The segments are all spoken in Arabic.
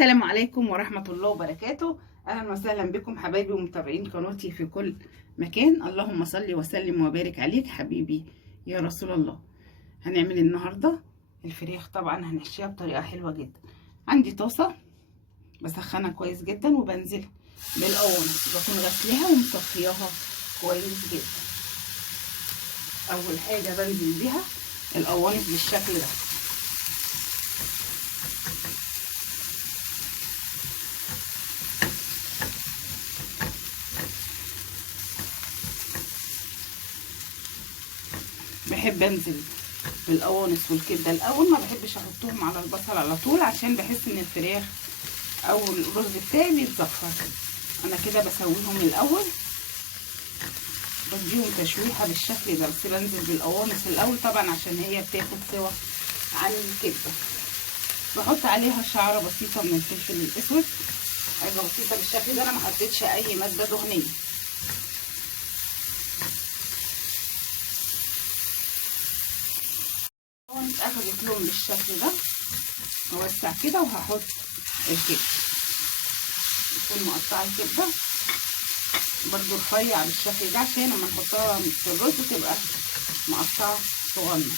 السلام عليكم ورحمة الله وبركاته. أهلا وسهلا بكم حبايبي ومتابعين قناتي في كل مكان. اللهم صل وسلم وبارك عليك حبيبي يا رسول الله. هنعمل النهاردة الفراخ، طبعا هنحشيها بطريقة حلوة جدا. عندي طاسة بسخنها كويس جدا وبنزل بالقوانص، بكون غسلها ومصفياها كويس جدا. أول حاجة بنزل بيها القوانص بالشكل ده. بحب انزل بالقوانص والكبده الاول، ما بحبش احطهم على البصل على طول عشان بحس ان الفراخ او الرز بتاعي بيتزفر. انا كده بسويهم الاول، بديهم تشويحه بالشكل ده، بس بنزل بالقوانص الاول طبعا عشان هي بتاخد سوا عن الكبده. بحط عليها شعره بسيطه من الفلفل الاسود، حاجه بسيطه بالشكل ده. انا ما حطيتش اي ماده دهنيه. اخدت لون بالشكل ده، هوسع كده وهحط الكبده. يكون مقطعه الكبده برضو رفيع بالشكل ده عشان لما نحطها في الرز تبقى مقطعه صغنن.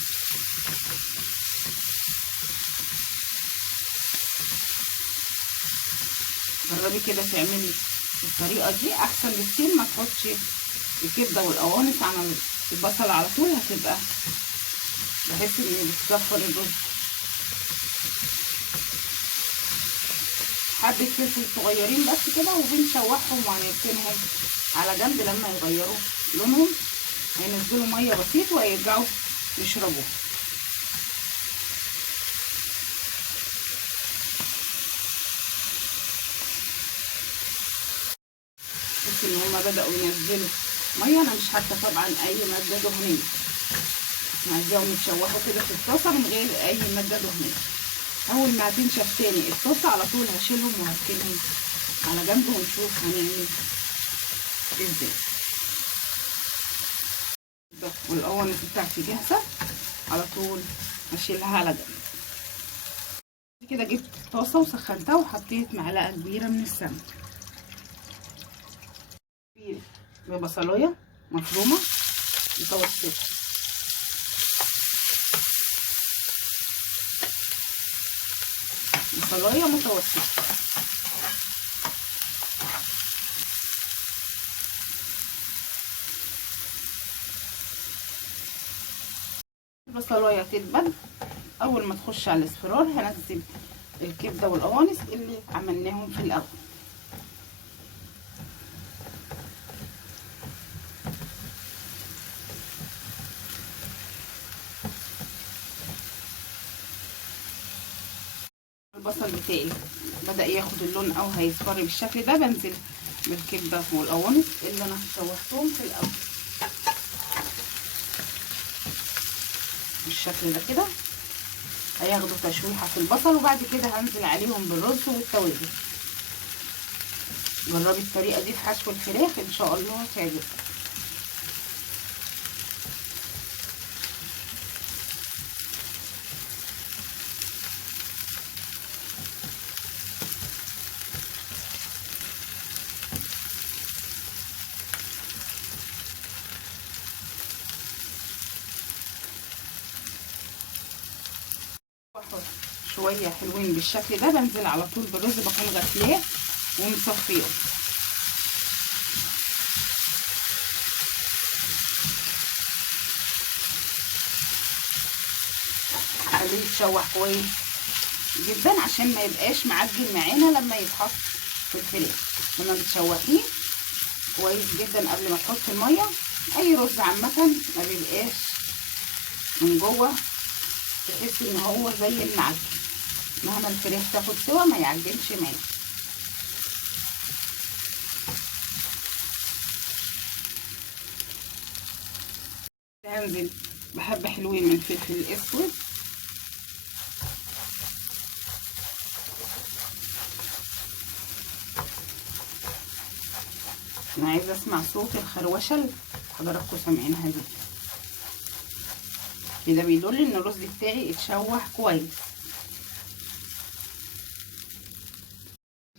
جربي كده تعملي الطريقه دي، احسن بكتير ما تحطش الكبده والقوانص على البصل على طول، هتبقى بحس ان بتزفر الرز. حبه فلفل صغيرين بس كده، وبنشوحهم وهنركنهم على جنب. لما يغيروا لونهم هينزلوا ميه بسيط وهيرجعوا يشربوه. بس ان هما بدأوا ينزلوا ميه، انا مش حاطه طبعا اي ماده دهنيه، انا عايزاهم يتشوحوا كده في الطاسه من غير اي ماده دهنيه. اول ما هتنشف تاني الطاسه على طول هشيلهم وهركنهم على جنب ونشوف هنعمل ازاي. والقوانص بتاعتي جاهزه، على طول هشيلها على جنب. كده جبت طاسه وسخنتها وحطيت معلقه كبيره من السمن ببصلايه مفرومه متوسطه، بصلايه متوسطه. البصلايه تدبل، اول ما تخش على الاصفرار هنزل الكبده والقوانص اللي عملناهم في الاول. البصل بتاعي بدأ ياخد اللون او هيصفر بالشكل ده، بنزل بالكبده والقوانص اللي انا شوحتهم في الاول بالشكل ده. كده هياخدوا تشويحه في البصل، وبعد كده هنزل عليهم بالرز والتوابل. جربي الطريقه دي في حشو الفراخ ان شاء الله هتعجبك. شويه حلوين بالشكل ده، بنزل على طول بالرز، بكون غسلاه ومصفيه. خليه يتشوح كويس جدا عشان ما يبقاش معجن معانا لما يتحط في الفراخ. لما بتشوحيه كويس جدا قبل ما تحط الميه، اي رز عامه ما بيبقاش من جوه، تحس ان هو زي المعجن. مهما الفراخ تاخد سوا ما يعجنش معانا. هنزل بحبه حلوين من الفلفل الاسود، انا عايزه اسمع صوت الخروشه اللي حضراتكم سامعينها دي، كده بيدل ان الرز بتاعي اتشوح كويس.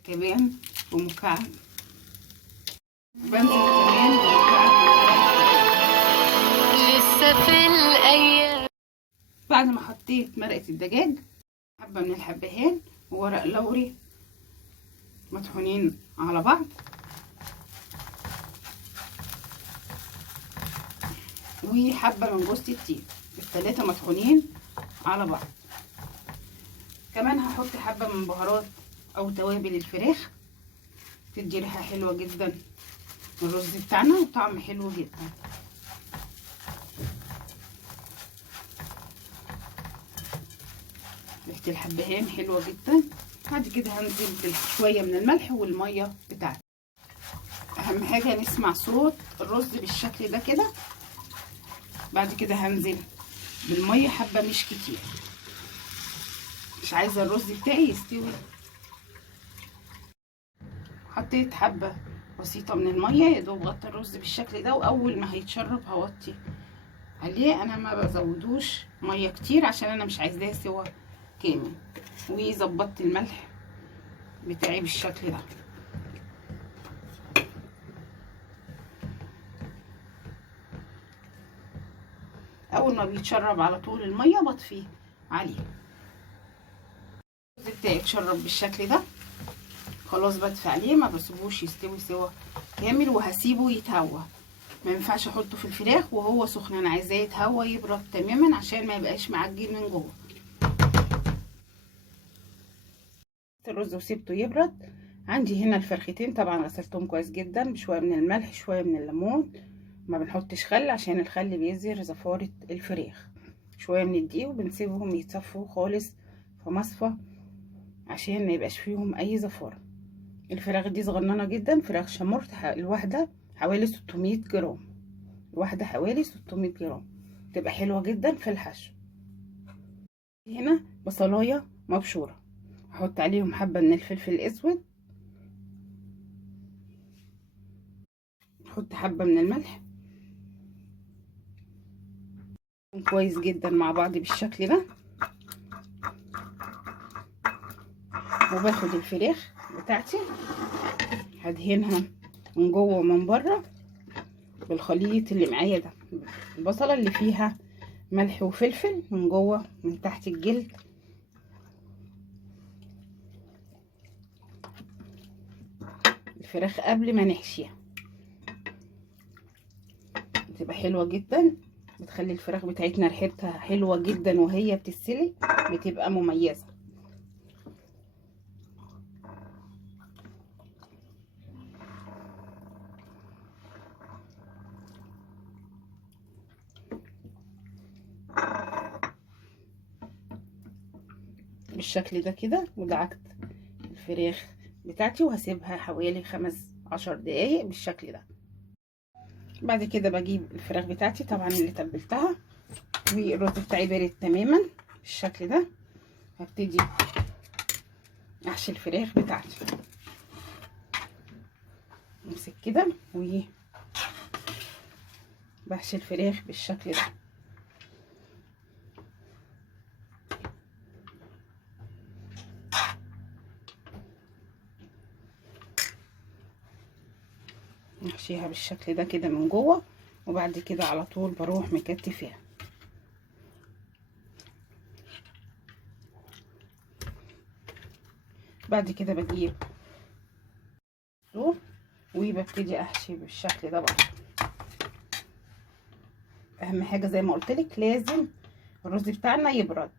كمان بمكعب، بنزل كمان بمكعب لسه في الايام. بعد ما حطيت مرقه الدجاج، حبه من الحبهان وورق لوري مطحونين على بعض، وحبه من جوز الطيب، الثلاثه مطحونين على بعض. كمان هحط حبه من بهارات او توابل الفراخ، تدي ريحه حلوه جدا الرز بتاعنا وطعم حلو جدا. ريحه الحبهان حلوه جدا. بعد كده هنزل بشويه من الملح والميه بتاعتي. اهم حاجه نسمع صوت الرز بالشكل ده كده. بعد كده هنزل بالميه حبه مش كتير، مش عايزه الرز بتاعي يستوي. حطيت حبه بسيطه من الميه يا دوب غطي الرز بالشكل ده، واول ما هيتشرب هوطي عليه. انا ما بزودوش ميه كتير عشان انا مش عايزاه سوا كامل. وظبطت الملح بتاعي بالشكل ده. اول ما بيتشرب على طول الميه بطفيه عليه. الرز بتاعي اتشرب بالشكل ده، خلاص بدفي عليه، ما بسيبوش يستوي سوا كامل وهسيبه يتهوى. ما ينفعش احطه في الفراخ وهو سخن، انا عايزاه يتهوى يبرد تماما عشان ما يبقاش معجن من جوه. الرز وسيبته يبرد. عندي هنا الفرختين طبعا غسلتهم كويس جدا بشويه من الملح شويه من الليمون، ما بنحطش خل عشان الخل بيزهر زفاره الفراخ، شويه من الدقيق، وبنسيبهم يتصفوا خالص في مصفى عشان ما يبقاش فيهم اي زفاره. الفراخ دي صغننه جدا، فراخ شمورت، الواحده حوالي 600 جرام، الواحده حوالي 600 جرام، تبقى حلوه جدا في الحشو. هنا بصلايه مبشوره، هحط عليهم حبه من الفلفل الاسود، نحط حبه من الملح كويس جدا مع بعض بالشكل ده. وباخد الفراخ بتاعتي هدهنها من جوه ومن بره بالخليط اللي معايا ده، البصله اللي فيها ملح وفلفل من جوه من تحت الجلد. الفراخ قبل ما نحشيها بتبقى حلوه جدا، بتخلي الفراخ بتاعتنا ريحتها حلوه جدا وهي بتتسلق بتبقى مميزه. بالشكل ده كده. ودعكت الفراخ بتاعتي وهسيبها حوالي 15 دقايق بالشكل ده. بعد كده بجيب الفراخ بتاعتي طبعا اللي تبلتها، والرز بتاعي بارد تماما بالشكل ده. هبتدي احشي الفراخ بتاعتي، امسك كده بحشي الفراخ بالشكل ده. نحشيها بالشكل ده كده من جوه، وبعد كده على طول بروح مكتفاها. بعد كده بجيب دول وببتدي احشي بالشكل ده برضه. اهم حاجه زي ما قلت لك لازم الرز بتاعنا يبرد.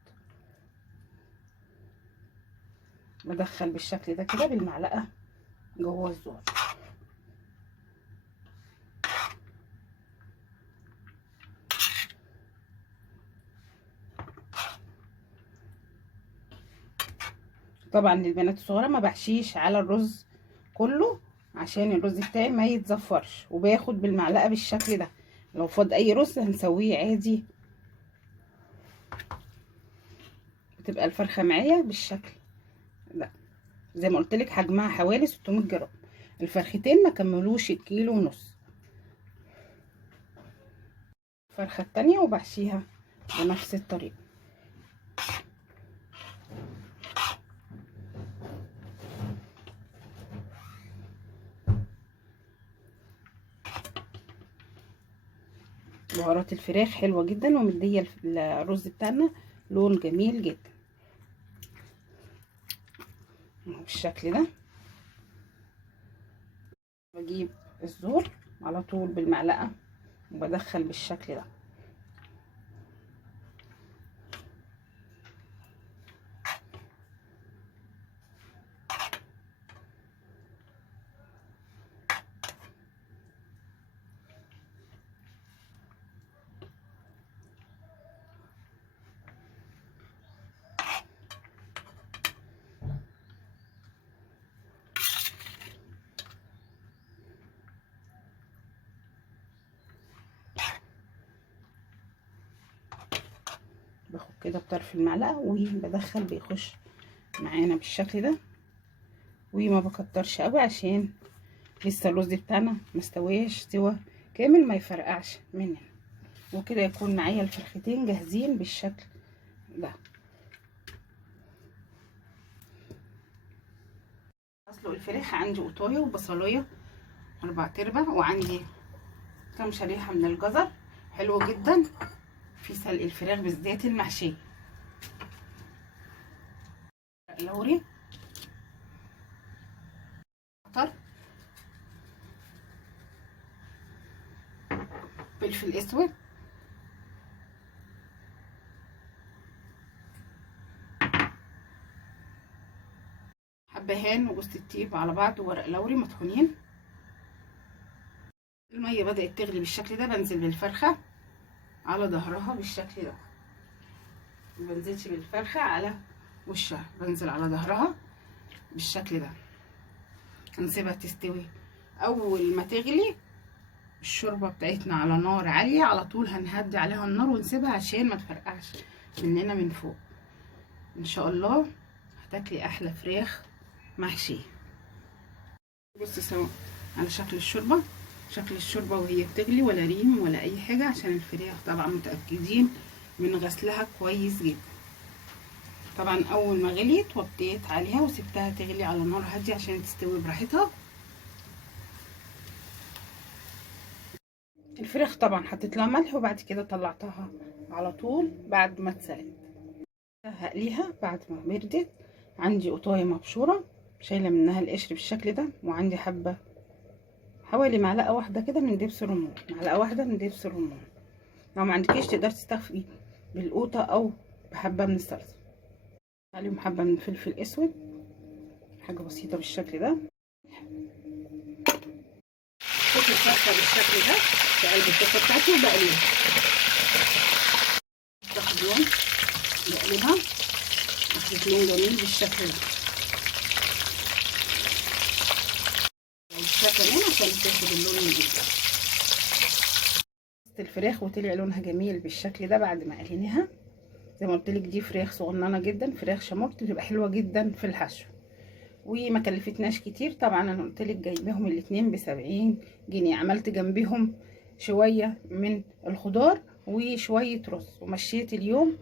بدخل بالشكل ده كده بالمعلقه جوه الزور. طبعا للبنات الصغيره ما بحشيش على الرز كله عشان الرز بتاعي ما يتزفرش، وباخد بالمعلقه بالشكل ده. لو فاض اي رز هنسويه عادي. بتبقى الفرخه معايا بالشكل ده زي ما قلت لك، حجمها حوالي 600 جرام. الفرختين ما كملوش الكيلو ونص. الفرخه التانية وبحشيها بنفس الطريقه. بهارات الفراخ حلوه جدا ومديه الرز بتاعنا لون جميل جدا بالشكل ده. بجيب الزور على طول بالمعلقه وبدخل بالشكل ده. باخد كده بطرف المعلقه وبدخل بيخش معانا بالشكل ده. وما بكترش قوي عشان لسه الرز بتاعنا مستويش سوا كامل ما يفرقعش مننا. وكده يكون معايا الفرختين جاهزين بالشكل ده. اسلق الفراخ. عندي قطايه وبصلايه 4/4 وعندي كام شريحه من الجزر حلو جدا في سلق الفراخ بالذات المحشيه. لوري، بصل، فلفل اسود، حبهان وجوز الطيب على بعض وورق لوري مطحونين. الميه بدات تغلي بالشكل ده. بنزل بالفرخه على ظهرها بالشكل ده. ما بنزلش بالفرخه على وشها، بنزل على ظهرها بالشكل ده. هنسيبها تستوي. اول ما تغلي الشوربه بتاعتنا على نار عاليه على طول هنهدي عليها النار ونسيبها عشان ما تفرقعش مننا من فوق. ان شاء الله هتاكلي احلى فراخ محشيه. بصي سوا على شكل الشوربه. شكل الشوربه وهي بتغلي ولا ريم ولا اي حاجه عشان الفراخ طبعا متاكدين من غسلها كويس جدا. طبعا اول ما غليت وطيت عليها وسبتها تغلي على نار هاديه عشان تستوي براحتها. الفراخ طبعا حطيت لها ملح وبعد كده طلعتها على طول بعد ما اتسلقت. هقليها بعد ما بردت. عندي قطايه مبشوره شايله منها القشر بالشكل ده. وعندي حبه حوالي معلقه واحده كده من دبس الرمان. معلقه واحده من دبس الرمان. لو ما عندكيش تقدر تستخفي بالقوطه او بحبه من الصلصه. عليهم حبه من فلفل اسود حاجه بسيطه بالشكل ده. حط الفرخه بالشكل ده في قلب الطاسه بتاعتي وبقليها. تاخد لون بقلبها اخدت لون جميل بالشكل ده. كمان عشان تاخد اللون الجديد. الفراخ وطلع لونها جميل بالشكل ده بعد ما قليناها. زي ما قلت لك دي فراخ صغننه جدا، فراخ شمورت بتبقى حلوه جدا في الحشو وما كلفتناش كتير. طبعا انا قلت لك جايباهم الاتنين ب70 جنيه. عملت جنبهم شويه من الخضار وشويه رز ومشيت اليوم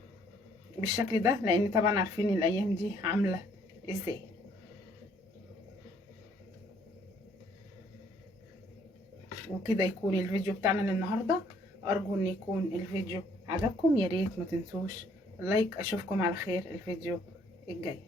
بالشكل ده لان طبعا عارفين الايام دي عامله ازاي. وكده يكون الفيديو بتاعنا للنهارده. ارجو ان يكون الفيديو عجبكم. يا ريت ما تنسوش لايك. اشوفكم على خير الفيديو الجاي.